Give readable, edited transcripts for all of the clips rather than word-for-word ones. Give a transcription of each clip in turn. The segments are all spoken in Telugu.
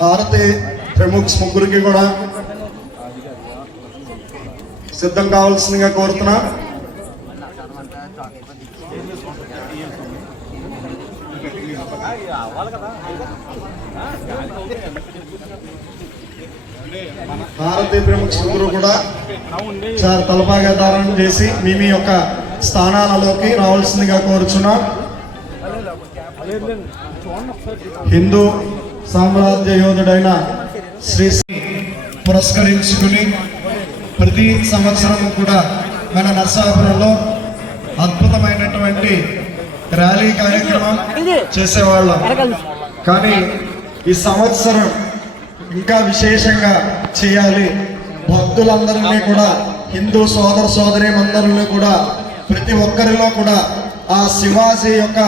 హారతి ప్రముఖ ముగ్గురికి కూడా సిద్ధం కావాల్సిందిగా కోరుతున్నా. భారతీ ప్రముఖ ముగ్గురు కూడా చాలా తలపాగా ధారణ చేసి మీ యొక్క స్థానాలలోకి రావాల్సిందిగా కోరుచున్నాం. హిందూ సామ్రాజ్య యోధుడైన శ్రీ పురస్కరించుకుని ప్రతి సంవత్సరం కూడా మన నరసాపురంలో అద్భుతమైనటువంటి ర్యాలీ కార్యక్రమం చేసేవాళ్ళం. కానీ ఈ సంవత్సరం ఇంకా విశేషంగా చేయాలి. భక్తులందరినీ కూడా, హిందూ సోదర సోదరీమందరినీ కూడా, ప్రతి ఒక్కరిలో కూడా ఆ శివాజీ యొక్క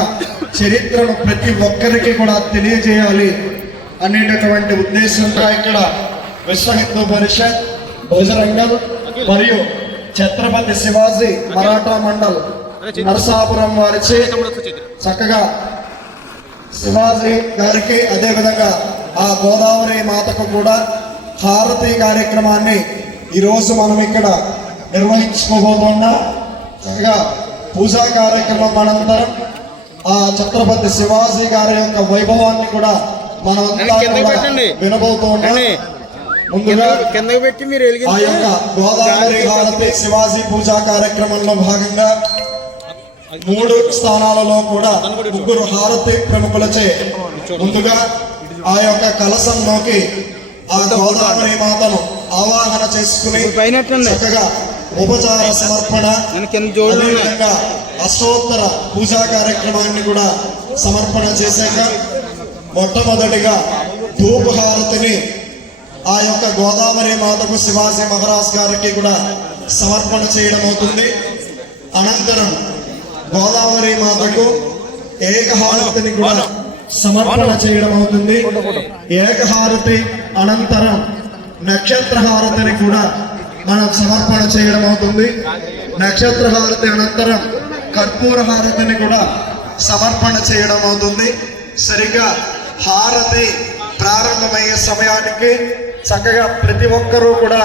చరిత్రను ప్రతి ఒక్కరికి కూడా తెలియజేయాలి అనేటటువంటి ఉద్దేశంతో ఇక్కడ విశ్వ హిందూ పరిషత్, బజరంగల్ మరియు ఛత్రపతి శివాజీ మరాఠా మండల్ నరసాపురం వారిచే చక్కగా శివాజీ గారికి, అదేవిధంగా ఆ గోదావరి మాతకు కూడా హారతి కార్యక్రమాన్ని ఈరోజు మనం ఇక్కడ నిర్వహించుకోబోతున్నా. చక్కగా పూజా కార్యక్రమం అనంతరం ఆ ఛత్రపతి శివాజీ గారి యొక్క వైభవాన్ని కూడా మనం వినబోతున్నాం. ముందుగా ఆ యొక్క గోదావరి హారతి శివాజీ పూజా కార్యక్రమంలో భాగంగా 3 స్థానాలలో కూడా ముగ్గురు హారతి ప్రముఖులచే ముందుగా ఆ యొక్క కలశంలోకి ఆ గోదావరి మాతను ఆవాహన చేసుకుని చక్కగా ఉపచార సమర్పణ, అదేవిధంగా అష్టోత్తర పూజా కార్యక్రమాన్ని కూడా సమర్పణ చేశాక మొట్టమొదటిగా ధూప హారతిని ఆ యొక్క గోదావరి మాతకు శివాజీ మహారాజ్ గారికి కూడా సమర్పణ చేయడం అవుతుంది. అనంతరం గోదావరి మాతకు ఏకహారతిని కూడా సమర్పణ చేయడం అవుతుంది. ఏకహారతి అనంతరం నక్షత్ర హారతిని కూడా మనం సమర్పణ చేయడం అవుతుంది. నక్షత్ర హారతి అనంతరం కర్పూర హారతిని కూడా సమర్పణ చేయడం అవుతుంది. సరిగ్గా హారతి ప్రారంభమయ్యే సమయానికి చక్కగా ప్రతి ఒక్కరూ కూడా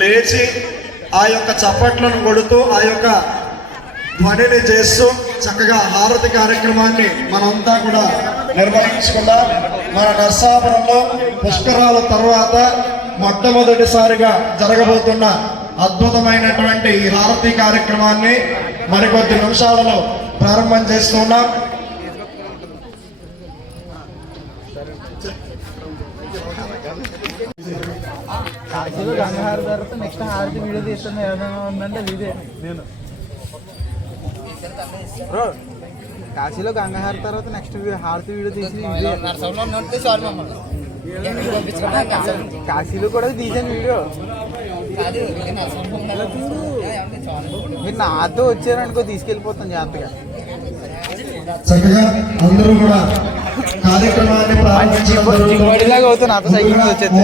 లేచి ఆ యొక్క చప్పట్లను కొడుతూ ఆ యొక్క ధ్వనిని చేస్తూ చక్కగా హారతి కార్యక్రమాన్ని మనంతా కూడా నిర్వహించుకుందాం. మన నరసాపురంలో పుష్కరాల తర్వాత మొట్టమొదటిసారిగా జరగబోతున్న అద్భుతమైనటువంటి ఈ హారతి కార్యక్రమాన్ని మరికొద్ది నిమిషాలలో ప్రారంభం చేస్తున్నాం. కాశీలో గంగాహార తర్వాత నెక్స్ట్ హారతి వీడియో తీస్తున్నా ఏదైనా ఉందంటే ఇదే. నేను కాశీలో గంగాహార తర్వాత నెక్స్ట్ హారతి వీడియో తీసి కాశీలో కూడా తీసాను వీడియో. మీరు నాతో వచ్చారనుకో తీసుకెళ్ళిపోతాం జాగ్రత్తగా. చక్కగా అందరూ కూడా కార్యక్రమాన్ని జిమ్మడిలాగా అవుతాను. నాతో సైకిల్ మీద వచ్చేది,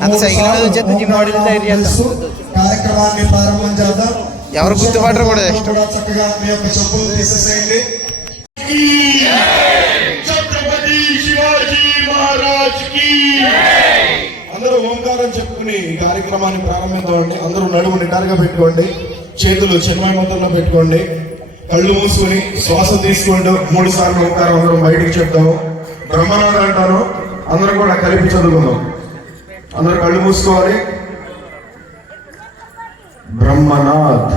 నాతో సైకిల్ మీద వచ్చేది జిమ్మడిలో తయారు చేస్తాం. కార్యక్రమాన్ని ప్రారంభం చేద్దాం. ఎవరు గుర్తుపడరు కూడా. చక్కగా మీ యొక్క చెప్పులు తీసేసేయండి. ఛత్రపతి శివాజీ మహారాజ్ కి అందరూ ఓంకారం చెప్పుకుని ఈ కార్యక్రమాన్ని ప్రారంభించండి. అందరూ నడుము నిటారుగా పెట్టుకోండి, చేతులు చిన్మయ మంత్రంలో పెట్టుకోండి, కళ్ళు మూసుకుని శ్వాస తీసుకోండి. 3 సార్లు ఓంకారం అందరం బయటికి చెప్తాము. బ్రహ్మనాథ్ అంటాను, అందరూ కూడా కలిపి చదువుకుందాం. అందరూ కళ్ళు మూసుకోవాలి. బ్రహ్మనాథ్.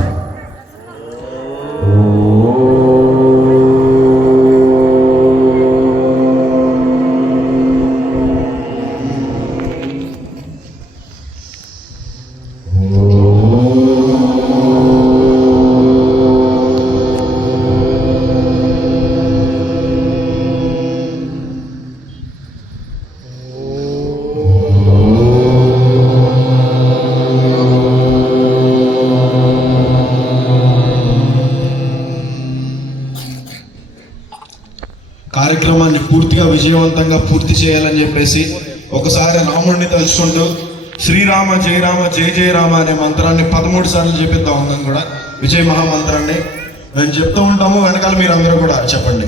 కార్యక్రమాన్ని పూర్తిగా విజయవంతంగా పూర్తి చేయాలని చెప్పేసి ఒకసారి రాముడిని తలుచుకుంటూ శ్రీరామ జయ రామ జయ జయ రామ అనే మంత్రాన్ని 13 సార్లు చెప్పిద్దాం. అందరం కూడా విజయ మహామంత్రాన్ని మేము చెప్తూ ఉంటాము. వెనకాల మీరు అందరూ కూడా చెప్పండి.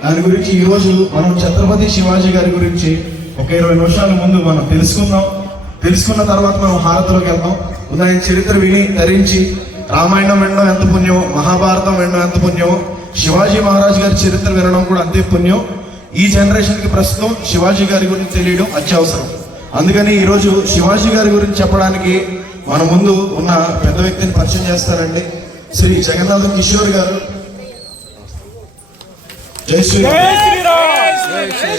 దాని గురించి ఈ రోజు మనం ఛత్రపతి శివాజీ గారి గురించి ఒక 20 నిమిషాల ముందు మనం తెలుసుకున్న తర్వాత మనం హారతిలోకి వెళ్దాం. ఉదయం చరిత్ర విని ధరించి రామాయణం వినడం ఎంత పుణ్యం, మహాభారతం వినడం ఎంత పుణ్యం, శివాజీ మహారాజ్ గారి చరిత్ర వినడం కూడా అంతే పుణ్యం. ఈ జనరేషన్ కి ప్రస్తుతం శివాజీ గారి గురించి తెలియడం అత్యవసరం. అందుకని ఈ రోజు శివాజీ గారి గురించి చెప్పడానికి మన ముందు ఉన్న పెద్ద వ్యక్తిని పరిచయం చేస్తారండి. శ్రీ జగన్నాథ కిషోర్ గారు. జై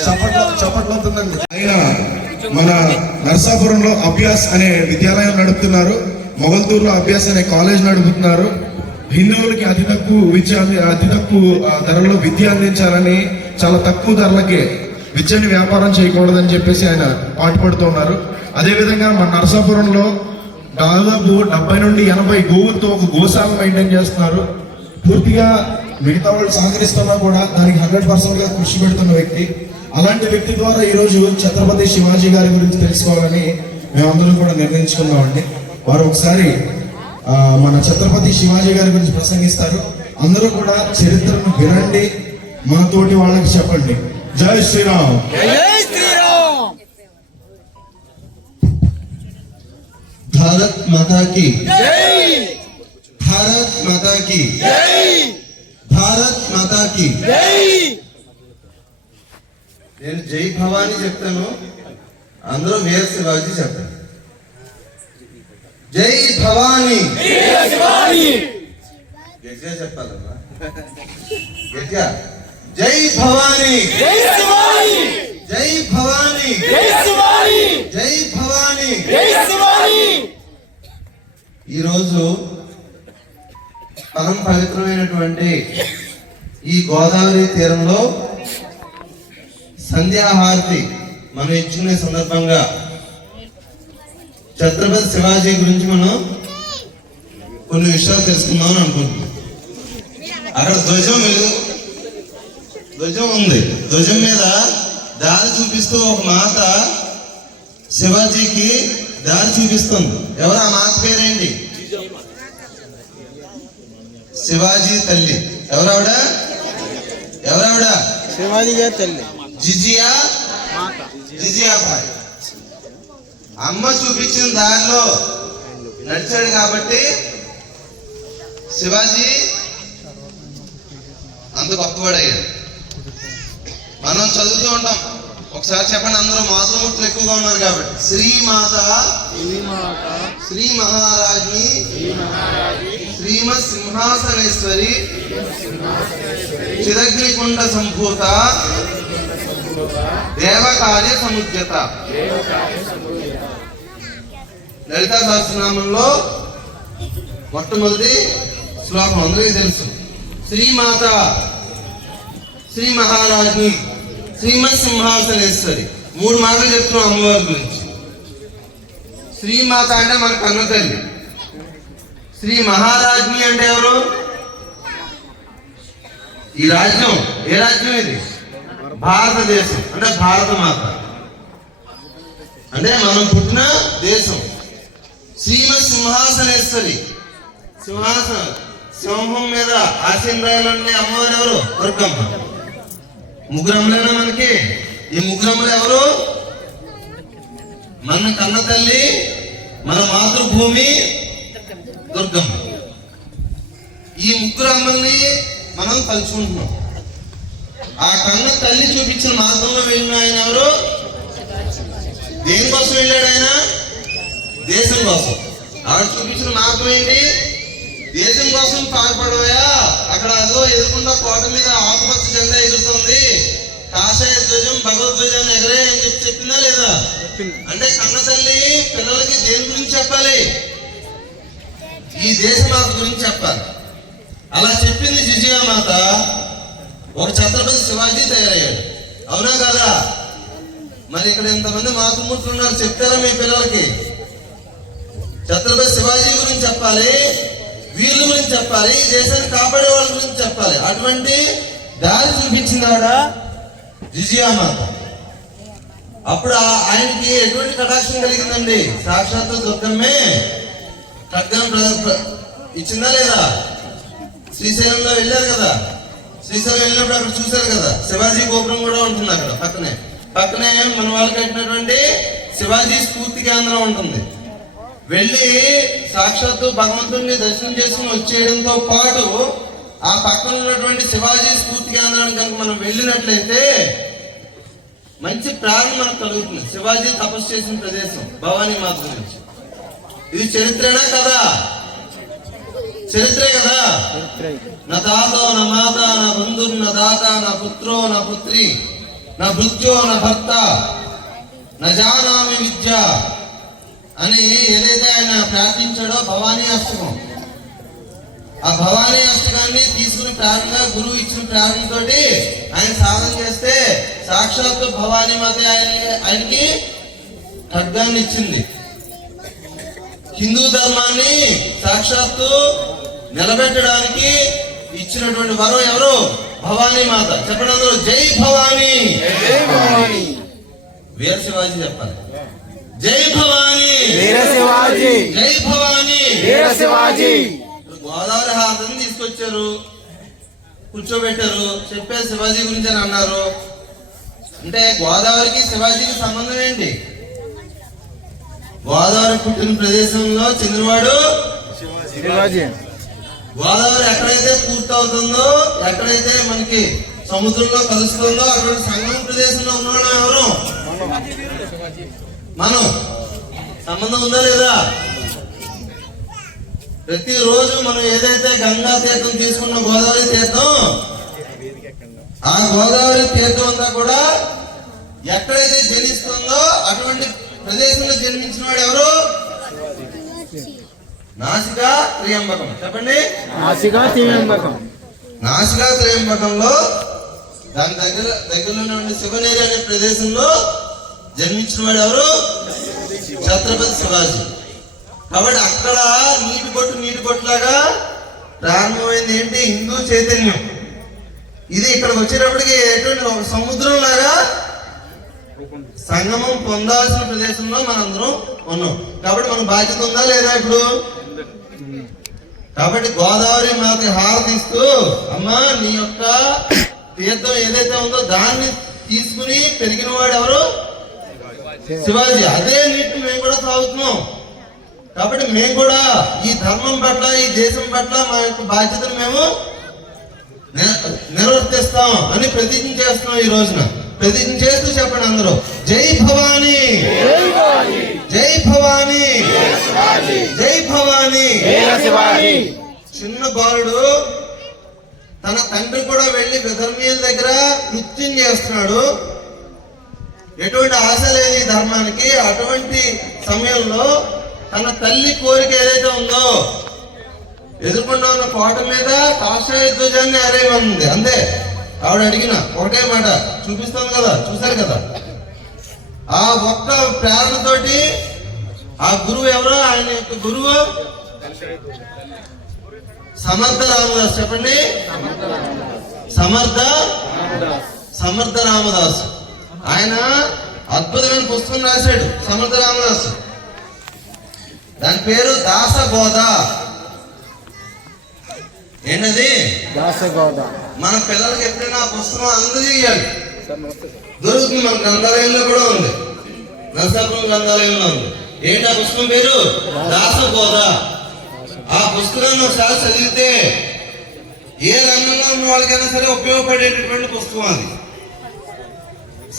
చప్పట్లు అవుతుందండి. ఆయన మన నర్సాపురంలో అభ్యాస్ అనే విద్యాలయం నడుపుతున్నారు. మొగల్తూరులో అభ్యాస్ అనే కాలేజ్ నడుపుతున్నారు. హిందువులకి అతి తక్కువ ధరలో విద్య అందించాలని, చాలా తక్కువ ధరలకే విద్యని వ్యాపారం చేయకూడదని చెప్పేసి ఆయన పాటుపడుతూ ఉన్నారు. అదేవిధంగా మన నరసాపురంలో దాదాపు 70 నుండి 80 గోవులతో ఒక గోశాల మెయింటైన్ చేస్తున్నారు. పూర్తిగా మిగతా వాళ్ళు సహకరిస్తున్నా కూడా దానికి 100% గా కృషి పెడుతున్న వ్యక్తి. అలాంటి వ్యక్తి ద్వారా ఈ రోజు ఛత్రపతి శివాజీ గారి గురించి తెలుసుకోవాలని మేమందరం కూడా నిర్ణయించుకున్నామండి. వారు ఒకసారి మన ఛత్రపతి శివాజీ గారి గురించి ప్రసంగిస్తారు. అందరూ కూడా చరిత్రను వినండి, మన తోటి వాళ్ళకి చెప్పండి. జై శ్రీరామ్. భారత్ మాతా కి జై. భారత్ మాతా కి జై. భారత్ మాతా కి జై. నేను జై భవానీ చెప్తాను, అందరూ వీర శివాజీ చెప్తాను. జై భవానీ. గట్టిగా చెప్పాలమ్మా, గట్టిగా. జై భవానీ. జై శివాజీ. జై భవానీ. జై శివాజీ. జై భవానీ. జై శివాజీ. ఈరోజు పరమ పవిత్రమైనటువంటి ఈ గోదావరి తీరంలో సంధ్యాహారతి మనం ఇచ్చుకునే సందర్భంగా ఛత్రపతి శివాజీ గురించి మనం కొన్ని విషయాలు తెలుసుకుందామని అనుకుంటున్నాం. అక్కడ ధ్వజం ఉంది. ధ్వజం మీద దారి చూపిస్తూ ఒక మాత శివాజీకి దారి చూపిస్తుంది. ఎవరు ఆ మాత పేరేంటి? శివాజీ తల్లి. ఎవరావిడ? శివాజీ గారి తల్లి జిజియాబాయ్. అమ్మ చూపించిన దారిలో నడిచాడు కాబట్టి శివాజీ అంత గొప్పవాడయ్యాడు. మనం చదువుతూ ఉంటాం, ఒకసారి చెప్పండి అందరూ, మాతృమూర్తులు ఎక్కువగా ఉన్నారు కాబట్టి. శ్రీమాత శ్రీ మహారాజ్ని శ్రీమత్ సింహాసనేశ్వరి చిదగ్నికుండ సంభూత దేవకార్య సముద్యత. లలితా సహస్రనామంలో మొట్టమొదటి శ్లోకం అందరికీ తెలుసు. శ్రీమాత శ్రీ మహారాజ్ని శ్రీమత్ సింహాసనేశ్వరి. 3 మాటలు చెప్తున్నాం అమ్మవారి గురించి. శ్రీమాత అంటే మన కన్న తల్లి. శ్రీ మహారాజ్ని అంటే ఎవరు? ఈ రాజ్యం ఏ రాజ్యం ఇది? భారతదేశం. అంటే భారత మాత అంటే మనం పుట్టిన దేశం. శ్రీమత్ సింహాసనేశ్వరి. సింహం మీద ఆశీర్వాదాలన్నీ అమ్మవారు ఎవరు? దుర్గమ్మ. ముగ్గురమ్మలేనా మనకి? ఈ ముగ్గురమ్మలు ఎవరు? మన కన్న తల్లి, మన మాతృభూమి దుర్గమ్మ. ఈ ముగ్గురు అమ్మల్ని మనం తలుచుకుంటున్నాం. ఆ కన్న తల్లి చూపించిన మార్గంలో వెళ్ళిన ఆయన ఎవరు? దేనికోసం వెళ్ళాడు ఆయన? దేశం కోసం. ఆవిడ చూపించిన మార్గం ఏంటి? దేశం కోసం పాల్పడవయా. అక్కడ అదో ఎదుర్కొండా కోట మీద ఆకుపచ్చ జెండా ఎగురుతుంది, కాషాయ ధ్వజం భగవద్ధ్వజాన్ని ఎగరే అని చెప్పిందా లేదా? అంటే కన్న తల్లి పిల్లలకి దేని గురించి చెప్పాలి? ఈ దేశమాత గురించి చెప్పాలి. అలా చెప్పింది జిజియామాత. ఒక ఛత్రపతి శివాజీ తయారయ్యాడు. అవునా కదా? మరి ఇక్కడ ఇంతమంది మాతృమూర్తులు ఉన్నారు, చెప్తారా మీ పిల్లలకి? ఛత్రపతి శివాజీ గురించి చెప్పాలి, వీళ్ళ గురించి చెప్పాలి, ఈ దేశాన్ని కాపాడే వాళ్ళ గురించి చెప్పాలి. అటువంటి దారి చూపించింది ఆవిడ జిజియామాత. అప్పుడు ఆయనకి ఎటువంటి కటాక్షం కలిగిందండి? సాక్షాత్తు దుర్గమ్మే ఖడ్గం ఇచ్చిందా లేదా? శ్రీశైలంలో వెళ్ళారు కదా, శ్రీశైలం వెళ్ళినప్పుడు అక్కడ చూశారు కదా, శివాజీ గోపురం కూడా ఉంటుంది అక్కడ పక్కనే మన వాళ్ళు కట్టినటువంటి శివాజీ స్ఫూర్తి కేంద్రం ఉంటుంది. వెళ్ళి సాక్షాత్తు భగవంతుడిని దర్శనం చేసుకుని వచ్చేయడంతో పాటు ఆ పక్కన ఉన్నటువంటి శివాజీ స్ఫూర్తి కేంద్రానికి కనుక మనం వెళ్ళినట్లయితే మంచి ప్రాణం మనకు కలుగుతుంది. శివాజీ తపస్సు చేసిన ప్రదేశం భవానీ మాత గురించి. ఇది చరిత్రేనా కదా? చరిత్రే కదా. నా తాతో నా మాత నా బంధువు నా దాత నా పుత్రో నా పుత్రి నా భృత్యో నా భర్త నా జానామి విద్య అని ఏదైతే ఆయన ప్రార్థించాడో భవానీ అష్టకం, ఆ భవానీ అష్టకాన్ని తీసుకుని ప్రార్థన గురువు ఇచ్చిన ప్రార్థనతోటి ఆయన సాధన చేస్తే సాక్షాత్తు భవానీ మాత ఆయనకి ఖడ్గాన్ని ఇచ్చింది. హిందూ ధర్మాన్ని సాక్షాత్తు నిలబెట్టడానికి ఇచ్చినటువంటి వరం ఎవరు? భవానీ మాత. చెప్పండి అందరూ, జై భవానీ. వీర శివాజీ చెప్పాలి, జై భవానీ. జై భవానీ. గోదావరి హారతిని తీసుకొచ్చారు, కూర్చోబెట్టారు, చెప్పారు శివాజీ గురించి అని అన్నారు. అంటే గోదావరికి శివాజీకి సంబంధం ఏంటి? గోదావరి పుట్టిన ప్రదేశంలో చంద్రవాడు శివాజీ. గోదావరి ఎక్కడైతే పూర్తవుతుందో, ఎక్కడైతే మనకి సముద్రంలో కలుస్తుందో అక్కడ సంగమ ప్రదేశంలో ఉన్నవాళ్ళం ఎవరు? మనం. సంబంధం ఉందా లేదా? ప్రతిరోజు మనం ఏదైతే గంగా తీర్థం తీసుకున్న గోదావరి తీర్థం, ఆ గోదావరి తీర్థం అంతా కూడా ఎక్కడైతే జనిస్తుందో అటువంటి ప్రదేశంలో జన్మించిన వాడు ఎవరు? నాసికా త్రయంబకం. చెప్పండి, నాసికా త్రయంబకంలో దాని దగ్గరలో ఉండే శివనేరి అనే ప్రదేశంలో జన్మించిన వాడు ఎవరు? ఛత్రపతి శివాజీ. కాబట్టి అక్కడ నీటి బొట్టులాగా ప్రారంభమైంది ఏంటి? హిందూ చైతన్యం. ఇది ఇక్కడికి వచ్చేటప్పటికి ఎటువంటి సముద్రం లాగా సంగమం పొందాల్సిన ప్రదేశంలో మనందరం ఉన్నాం. కాబట్టి మన బాధ్యత ఉందా లేదా ఇప్పుడు? కాబట్టి గోదావరి మాత హారతిస్తూ, అమ్మా నీ యొక్క తీర్థం ఏదైతే ఉందో దాన్ని తీసుకుని పెరిగిన వాడు ఎవరు? శివాజీ. అదే నీటిని మేము కూడా తాగుతున్నాం. కాబట్టి మేము కూడా ఈ ధర్మం పట్ల, ఈ దేశం పట్ల మా యొక్క బాధ్యతను మేము నిర్వర్తిస్తాం అని ప్రతిజ్ఞ చేస్తున్నాం. ఈ రోజున ప్రతిజ్ఞ చేస్తూ చెప్పండి అందరూ, జై భవానీ. జై భవానీ. జై భవానీ. చిన్న బాలుడు తన తండ్రి కూడా వెళ్లి విధర్మీయుల దగ్గర నృత్యం చేస్తున్నాడు. ఎటువంటి ఆశ లేదు ఈ ధర్మానికి. అటువంటి సమయంలో తన తల్లి కోరిక ఏదైతే ఉందో, ఎదుర్కొండా ఉన్న కోట మీద కాషాయ ధ్వజాన్ని అరేమంది. అంతే. ఆవిడ అడిగిన ఒకటే మాట చూపిస్తాను కదా, చూశారు కదా. ఆ ఒక్క ప్రేరణతోటి ఆ గురువు ఎవరో, ఆయన యొక్క గురువు సమర్థ రామదాస్. చెప్పండి, సమర్థ రామదాస్. ఆయన అద్భుతమైన పుస్తకం రాశాడు సమర్థ రామదాస్. దాని పేరు దాసబోధ. ఏంటది? దాసబోధ. మన పిల్లలకి ఎప్పుడైనా ఆ పుస్తకం అందజేయాలి. దొరుకుతుంది, మన గ్రంథాలయంలో కూడా ఉంది, నరసాపురం గ్రంథాలయంలో ఉంది. ఏంటి ఆ పుస్తకం పేరు? దాసబోధ. ఆ పుస్తకాన్ని ఒకసారి చదివితే ఏ రంగంలో ఉన్న వాళ్ళకైనా సరే ఉపయోగపడేటటువంటి పుస్తకం అది.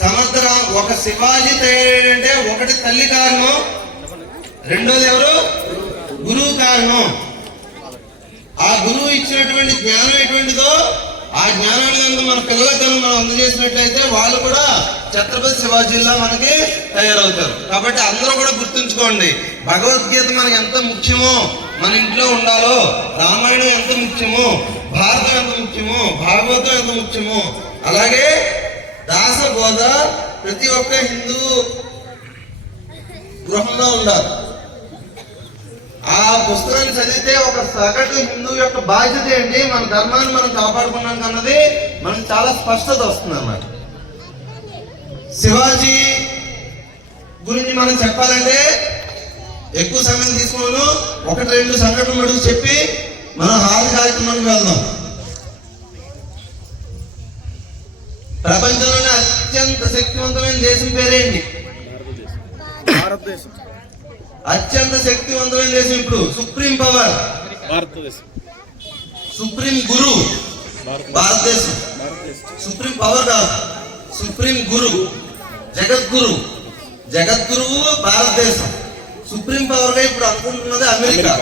సమర్థరాం ఒక శివాజీ తయారంటే ఒకటి తల్లి కారణం, రెండోది ఎవరు? గురువు కారణం. ఆ గురువు ఇచ్చినటువంటి జ్ఞానం ఎటువంటిదో ఆ జ్ఞానాన్ని కనుక మన పిల్లలకు కనుక మనం అందజేసినట్లయితే వాళ్ళు కూడా ఛత్రపతి శివాజీలా మనకి తయారవుతారు. కాబట్టి అందరూ కూడా గుర్తుంచుకోండి, భగవద్గీత మనకి ఎంత ముఖ్యమో, మన ఇంట్లో ఉండాలో, రామాయణం ఎంత ముఖ్యమో, భారతం ఎంత ముఖ్యమో, భాగవతం ఎంత ముఖ్యమో, అలాగే దాసబోధ ప్రతి ఒక్క హిందూ గృహంలో ఉండాలి. ఆ పుస్తకాన్ని చదివితే ఒక సగటు హిందూ యొక్క బాధ్యత ఏంటి, మన ధర్మాన్ని మనం కాపాడుకున్నాం అన్నది మనకు చాలా స్పష్టత వస్తుంది అన్నమాట. శివాజీ గురించి మనం చెప్పాలంటే ఎక్కువ సమయం తీసుకున్నాను. ఒకటి రెండు సంఘటనలు అడుగు చెప్పి మనం హారతి కార్యక్రమానికి వెళ్దాం. ప్రపంచంలోనే అత్యంత శక్తివంతమైన దేశం పేరేంటి? భారతదేశం. అత్యంత శక్తివంతమైన దేశం ఇప్పుడు సుప్రీం పవర్, భారతదేశం. సుప్రీం గురు భారతదేశం. సుప్రీం పవర్ కాదు, సుప్రీం గురు, జగద్గురు, జగద్గురువు భారతదేశం. సుప్రీం పవర్ గా ఇప్పుడు అనుకుంటున్నది అమెరికా.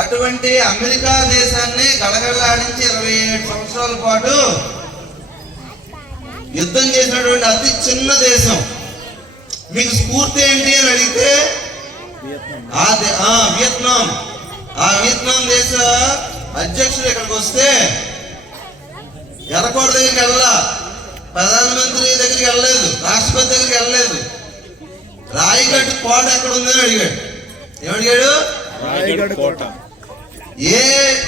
అటువంటి అమెరికా దేశాన్ని గడగడలాడించి 27 సంవత్సరాల పాటు యుద్ధం చేసినటువంటి అతి చిన్న దేశం. మీకు స్ఫూర్తి ఏంటి అని అడిగితే వియత్నాం. ఆ వియత్నాం దేశ అధ్యక్షుడు ఇక్కడికి వస్తే ఎర్రకోట దగ్గరికి వెళ్ళా, ప్రధానమంత్రి దగ్గరికి వెళ్ళలేదు, రాష్ట్రపతి దగ్గరికి వెళ్ళలేదు. రాయగఢ్ కోట ఎక్కడ ఉందని అడిగాడు. ఏమడిగాడు? రాయగఢ్ కోట. ఏ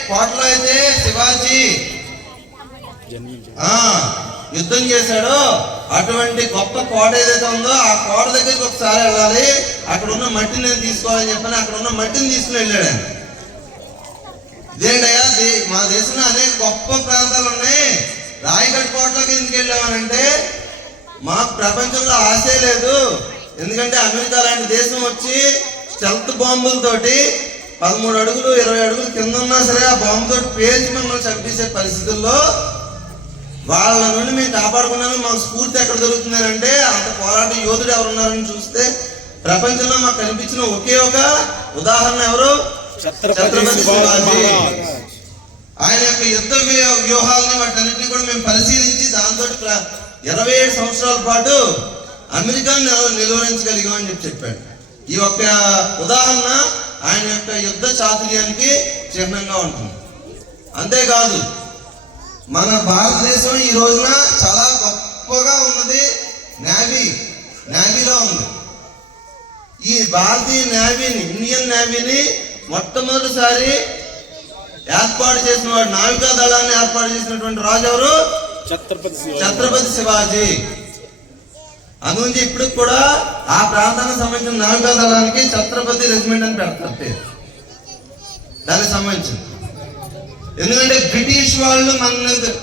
కోటలో అయితే శివాజీ యుద్ధం చేశాడో అటువంటి గొప్ప కోట ఏదైతే ఉందో ఆ కోట దగ్గరికి ఒకసారి వెళ్ళాలి, అక్కడ ఉన్న మట్టిని నేను తీసుకోవాలని చెప్పని అక్కడ ఉన్న మట్టిని తీసుకుని వెళ్ళాడు ఆయన. ఇదేంటయ్యా, మా దేశంలో అనేక గొప్ప ప్రాంతాలు ఉన్నాయి, రాయగఢ్ కోటలోకి ఎందుకు వెళ్ళామనంటే మాకు ప్రపంచంలో ఆశే లేదు. ఎందుకంటే అమెరికా లాంటి దేశం వచ్చి స్టెల్త్ బాంబులతోటి 13 అడుగులు 20 అడుగులు కింద ఉన్నా సరే ఆ బాంబుతో పేల్చి మమ్మల్ని చంపేసే పరిస్థితుల్లో వాళ్ళ నుండి మేము కాపాడుకున్నాను. మాకు స్ఫూర్తి ఎక్కడ దొరుకుతుందంటే అంత పోరాట యోధుడు ఎవరు ఉన్నారని చూస్తే ప్రపంచంలో మాకు కనిపించిన ఒకే ఒక ఉదాహరణ ఎవరు? ఛత్రపతి శివాజీ. ఆయన యొక్క యుద్ధ వ్యూహాలని వాటన్నిటిని కూడా మేము పరిశీలించి దాంతో 27 సంవత్సరాల పాటు అమెరికాను నిలువరించగలిగామని చెప్పాడు. ఈ ఒక్క ఉదాహరణ ఆయన యొక్క యుద్ధ చాతుర్యానికి చిహ్నంగా ఉంటుంది. అంతేకాదు మన భారతదేశం ఈ రోజున చాలా గొప్పగా ఉన్నది, నేవీలో ఉంది. ఈ భారతీయ నేవీని, ఇండియన్ నేవీని మొట్టమొదటిసారి ఏర్పాటు చేసిన వాడు, నావికా దళాన్ని ఏర్పాటు చేసినటువంటి రాజు ఎవరు? ఛత్రపతి శివాజీ. అందుగురించి ఇప్పుడు కూడా ఆ ప్రాంతానికి సంబంధించిన నావికా దళానికి ఛత్రపతి రెజిమెంట్ అని పెడతారు పేరు దానికి సంబంధించి. ఎందుకంటే బ్రిటిష్ వాళ్ళు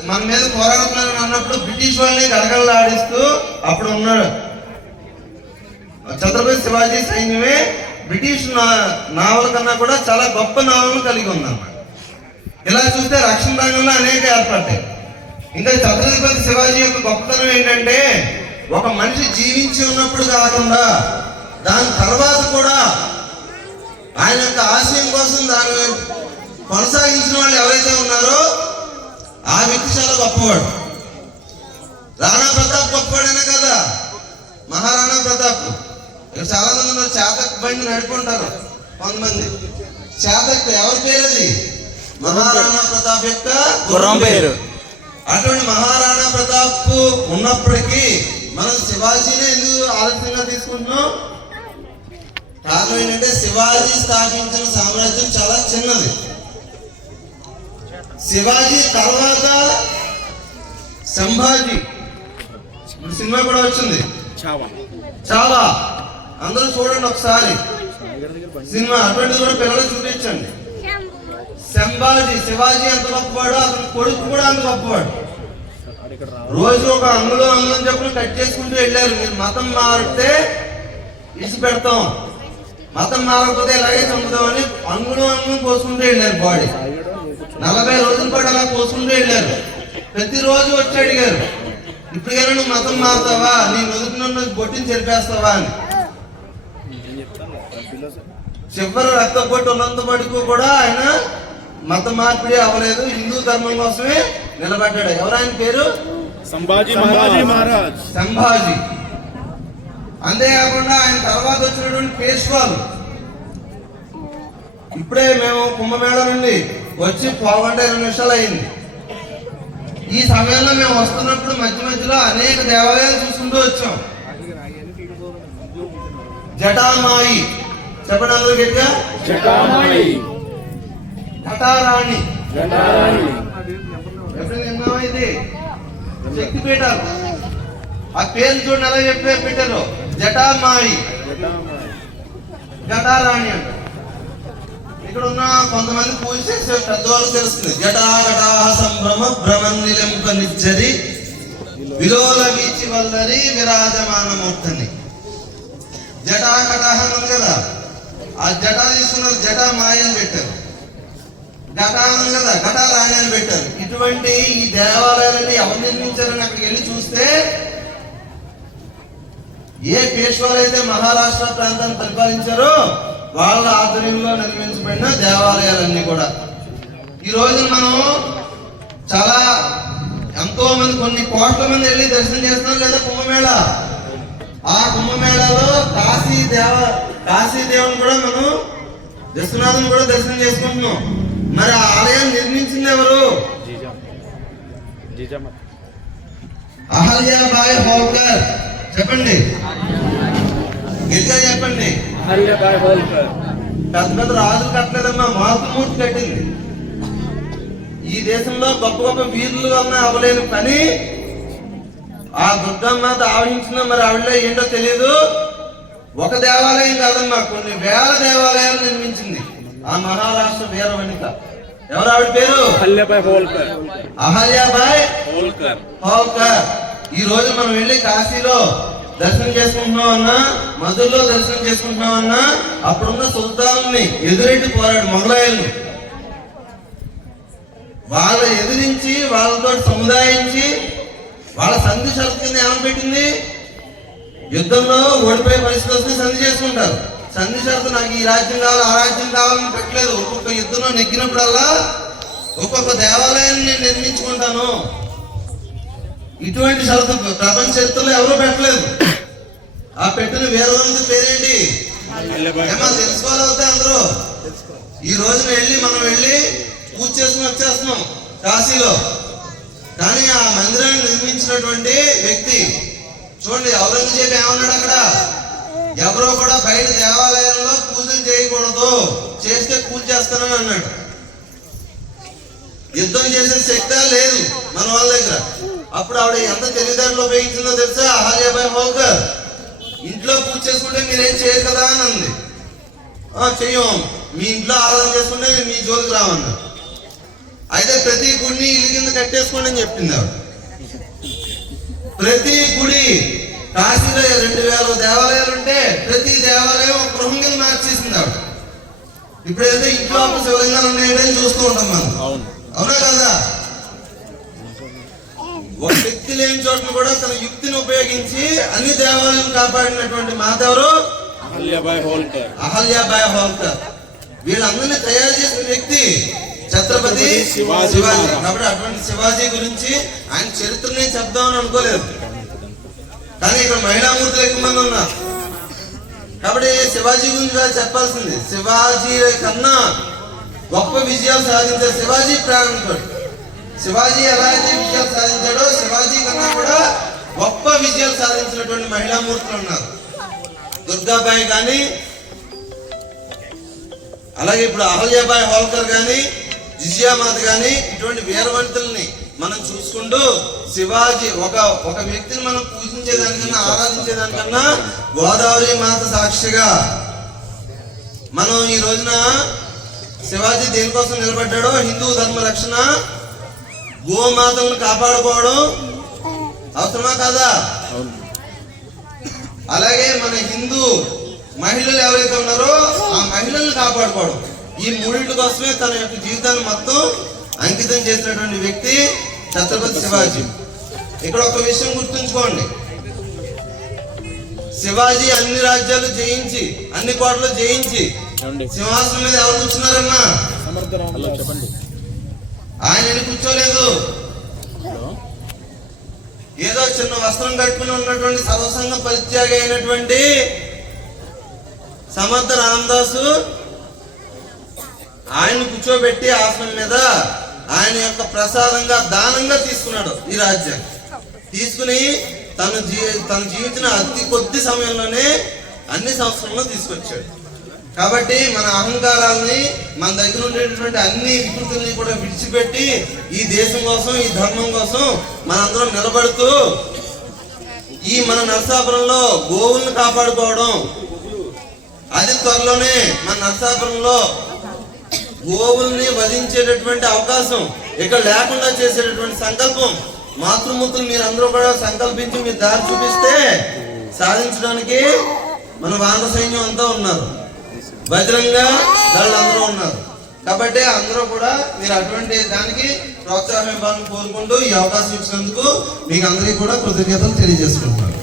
మన మీద పోరాడుతున్నారని అన్నప్పుడు బ్రిటిష్ వాళ్ళని గడగడలాడిస్తూ అప్పుడు ఉన్నాడు ఛత్రపతి శివాజీ సైన్యమే. బ్రిటిష్ నావల కన్నా కూడా చాలా గొప్ప నావలను కలిగి ఉందన్నమాట. ఇలా చూస్తే రక్షణ రంగంలో అనేక ఏర్పడ్డాయి. ఇంకా ఛత్రపతి శివాజీ యొక్క గొప్పతనం ఏంటంటే ఒక మనిషి జీవించి ఉన్నప్పుడు కాకుండా దాని తర్వాత కూడా ఆయన యొక్క ఆశయం కోసం దాన్ని కొనసాగించిన వాళ్ళు ఎవరైతే ఉన్నారో ఆ వ్యక్తి చాలా గొప్పవాడు. రాణా ప్రతాప్ గొప్పవాడనే కదా, మహారాణా ప్రతాప్. ఇక్కడ చాలా మంది చేతక్ బండి నడుపుకుంటారు కొంతమంది. చేతక్ ఎవరి పేరు? అది మహారాణా ప్రతాప్ యొక్క గుర్రం పేరు. అటువంటి మహారాణా ప్రతాప్ ఉన్నప్పటికీ మనం శివాజీని ఎందుకు ఆలోచనగా తీసుకుంటున్నాం? కారణం ఏంటంటే శివాజీ స్థాపించిన సామ్రాజ్యం చాలా చిన్నది. శివాజీ తర్వాత సంభాజీ, సినిమా కూడా వచ్చింది చాలా, అందరూ చూడండి ఒకసారి సినిమా. అటువంటిది కూడా పిల్లలు చూపించండి. సంభాజీ, శివాజీ ఎంత గొప్పవాడు, అతని కొడుకు కూడా అంత గొప్పవాడు. రోజు ఒక అంగుళం చెప్పిన కట్ చేసుకుంటూ వెళ్ళారు. మీరు మతం మారితే ఇసి పెడతాం, మతం మారకపోతే ఇలాగే చంపుతామని అంగుళం కోసుకుంటూ వెళ్ళారు. బాడీ 40 రోజుల పాటు అలా కోసుకుంటూ వెళ్ళారు. ప్రతిరోజు వచ్చి అడిగారు, ఇప్పటికైనా నువ్వు మతం మారుతావా, నీ నుదుటిన బొట్టిని చెరిపేస్తావా అని. చివరి రక్త బొట్టు ఉన్నంత మటుకు కూడా ఆయన మత మార్పిడి అవ్వలేదు, హిందూ ధర్మం కోసమే నిలబడ్డాడు. ఎవరు ఆయన పేరు? సంభాజీ. అంతేకాకుండా ఆయన తర్వాత వచ్చినటువంటి పేష్వాలు. ఇప్పుడే మేము కుంభమేళ నుండి వచ్చి 1:20 నిమిషాలు అయింది. ఈ సమయంలో మేము వస్తున్నప్పుడు మధ్యలో అనేక దేవాలయాలు చూసుకుంటూ వచ్చాం. జటామాయి చెప్పండి అందరూ గట్టిగా. జటారాణి ఎప్పుడు విన్నామా? ఇది శక్తిపీఠాలు. ఆ పేరు చూడండి ఎలా చెప్పే పెట్టారు. జటామాయి, జటారాణి అంట. ఇక్కడ ఉన్న కొంతమంది పూజ చేసే పెద్దవాళ్ళు తెలుస్తుంది. జటా జటా సంభ్రమ భ్రమనిలింప నిచ్చరి విలోల వీచి వల్లరి విరాజమానమూర్తని. జటా కటాహం ఉంది కదా, ఆ జటా తీసుకున్నారు, జటా మాయని పెట్టారు. ఘటా ఉంది కదా, ఘటా రాణి అని పెట్టారు. ఇటువంటి ఈ దేవాలయాలన్నీ ఎవరు నిర్మించారని అక్కడికి వెళ్ళి చూస్తే, ఏ పేష్వాలు అయితే మహారాష్ట్ర ప్రాంతాన్ని పరిపాలించారో వాళ్ళ ఆధ్వర్యంలో నిర్మించబడిన దేవాలయాలన్నీ కూడా. ఈ రోజు మనం చాలా ఎంతో మంది, కొన్ని కోట్ల మంది వెళ్ళి దర్శనం చేస్తున్నాం లేదా కుంభమేళ. ఆ కుంభమేళలో కాశీ దేవుని కూడా మనం విశ్వనాథుని కూడా దర్శనం చేసుకుంటున్నాం. మరి ఆ ఆలయాన్ని నిర్మించింది ఎవరు? అహల్యాబాయి హోల్కర్. చెప్పండి, గట్టిగా చెప్పండి. పెద్ద పెద్ద రాజులు కట్టలేదమ్మా, మాతృమూర్తి కట్టింది. ఈ దేశంలో గొప్ప గొప్ప వీరులు వలన అవ్వలేని పని ఆ దుర్గమ్మాత ఆవహించిన. మరి ఆవిడలో ఏంటో తెలియదు. ఒక దేవాలయం కాదమ్మా, కొన్ని వేల దేవాలయాలు నిర్మించింది ఆ మహారాష్ట్ర వీర వనిత. ఎవరు ఆవిడ పేరు? అహల్యాబాయి హోల్కర్. అహల్యాబాయి హోల్కర్. హోల్కర్. ఈ రోజు మనం వెళ్ళి కాశీలో దర్శనం చేసుకుంటున్నాం అన్నా, మధురలో దర్శనం చేసుకుంటున్నాం అన్నా, అప్పుడున్న సుల్తాన్ని ఎదురెట్టి పోరాడు మొగలాయలు. వాళ్ళ ఎదిరించి, వాళ్ళతో సముదాయించి, వాళ్ళ సంధి షరతు కింద ఏమని పెట్టింది? యుద్ధంలో ఓడిపోయే పరిస్థితి వస్తే సంధి చేసుకుంటారు. సంధి షరతు నాకు ఈ రాజ్యం కావాలి, ఆ రాజ్యం కావాలని పెట్టలేదు. ఒక్కొక్క యుద్ధంలో నెగ్గినప్పుడల్లా ఒక్కొక్క దేవాలయాన్ని నేను నిర్మించుకుంటాను. ఇటువంటి షరతు ప్రపంచ చరిత్రలో ఎవరూ పెట్టలేదు. ఆ పెట్టిన వీరవంత పేరేంటి? ఏమో తెలుసుకోవాలి అందరూ. ఈ రోజున మనం వెళ్ళి పూజ చేసుకుని వచ్చేస్తున్నాం కాశీలో. కానీ ఆ మందిరాన్ని నిర్మించినటువంటి వ్యక్తి చూడండి, ఔరంగజేబు ఏమన్నాడు అక్కడ? ఎవరో కూడా బయట దేవాలయంలో పూజలు చేయకూడదు, చేస్తే పూజ చేస్తానని అన్నాడు. యుద్ధం చేసే శక్తి లేదు మన వాళ్ళ దగ్గర. అప్పుడు ఆవిడ ఎంత తెలివితేటలు ఉపయోగించిందో తెలుసా? అహల్యాబాయి హోల్కర్. ఇంట్లో పూజ చేసుకుంటే మీరేం చేయరు కదా అని అంది. చెయ్యం, మీ ఇంట్లో ఆరాధన చేసుకుంటే మీ జోలికి రావన్నా. అయితే ప్రతి గుడిని ఇల్లు కింద కట్టేసుకోండి అని చెప్పింది ఆవిడ. ప్రతి గుడి, కాశీలో 2000 దేవాలయాలు ఉంటే ప్రతి దేవాలయం ఒక గృహం కింద మార్చేసింది ఆవిడ. ఇప్పుడైతే ఇంట్లో శివలింగాలు ఉన్నాయని చూస్తూ ఉంటాం మనం, అవునా కదా? ఒక వ్యక్తి లేని చోట్ల కూడా తన యుక్తిని ఉపయోగించి అన్ని దేవాలయం కాపాడినటువంటి మాత ఎవరు? అహల్యాబాయి హోల్కర్. అహల్యాబాయి హోల్కర్. వీళ్ళందరినీ తయారు చేసిన వ్యక్తి ఛత్రపతి శివాజీ. కాబట్టి అటువంటి శివాజీ గురించి ఆయన చరిత్రనే చెప్దామని అనుకోలేదు. కానీ ఇక్కడ మహిళామూర్తులు ఎక్కువ మంది ఉన్నారు కాబట్టి శివాజీ గురించి చెప్పాల్సింది. శివాజీ కన్నా గొప్ప విజయాలు సాధించే శివాజీ ప్రారంభించాడు. శివాజీ ఎలా అయితే విజయాలు సాధించాడో శివాజీ కన్నా కూడా గొప్ప విజయాలు సాధించినటువంటి మహిళామూర్తులు ఉన్నారు. దుర్గాబాయి కానీ, అలాగే ఇప్పుడు అహల్యాబాయి హోల్కర్ కానీ, జిజియామాత కానీ, ఇటువంటి వీరవంతుల్ని మనం చూసుకుంటూ శివాజీ ఒక వ్యక్తిని మనం పూజించేదానికన్నా, ఆరాధించేదానికన్నా గోదావరి మాత సాక్షిగా మనం ఈ రోజున శివాజీ దేనికోసం నిలబడ్డాడో, హిందూ ధర్మ రక్షణ, గోమాతలను కాపాడుకోవడం అవసరమా కాదా? అలాగే మన హిందూ మహిళలు ఎవరైతే ఉన్నారో ఆ మహిళల్ని కాపాడుకోవడం, ఈ మూడింటి కోసమే తన యొక్క జీవితాన్ని మొత్తం అంకితం చేసినటువంటి వ్యక్తి ఛత్రపతి శివాజీ. ఇక్కడ ఒక విషయం గుర్తుంచుకోండి, శివాజీ అన్ని రాజ్యాలు జయించి, అన్ని కోటలు జయించి సింహాసనం మీద ఎవరు కూర్చున్నారమ్మా? చెప్పండి. ఆయన కూర్చోలేదు. ఏదో చిన్న వస్త్రం కట్టుకుని ఉన్నటువంటి సర్వసంగ పరిత్యాగి అయినటువంటి సమర్థ రామదాసు ఆయన కూర్చోబెట్టి ఆసనం మీద ఆయన యొక్క ప్రసాదంగా దానంగా తీసుకున్నాడు ఈ రాజ్యం. తీసుకుని తను జీవించిన అతి కొద్ది సమయంలోనే అన్ని సంవత్సరంలో తీసుకొచ్చాడు. కాబట్టి మన అహంకారాలని, మన దగ్గర ఉండేటటువంటి అన్ని వికృతుల్ని కూడా విడిచిపెట్టి ఈ దేశం కోసం, ఈ ధర్మం కోసం మనందరం నిలబడుతూ ఈ మన నరసాపురంలో గోవుల్ని కాపాడుకోవడం, అది త్వరలోనే మన నరసాపురంలో గోవుల్ని వధించేటటువంటి అవకాశం ఇక్కడ లేకుండా చేసేటటువంటి సంకల్పం మాతృమూర్తులు మీరందరూ కూడా సంకల్పించి మీరు దారి చూపిస్తే సాధించడానికి మన వానర సైన్యం అంతా ఉన్నారు, బజరంగ దళాలందరూ ఉన్నారు. కాబట్టి అందరూ కూడా మీరు అటువంటి దానికి ప్రోత్సాహం ఇవ్వాలని కోరుకుంటూ ఈ అవకాశం ఇచ్చినందుకు మీకు అందరికీ కూడా కృతజ్ఞతలు తెలియజేసుకుంటున్నాను.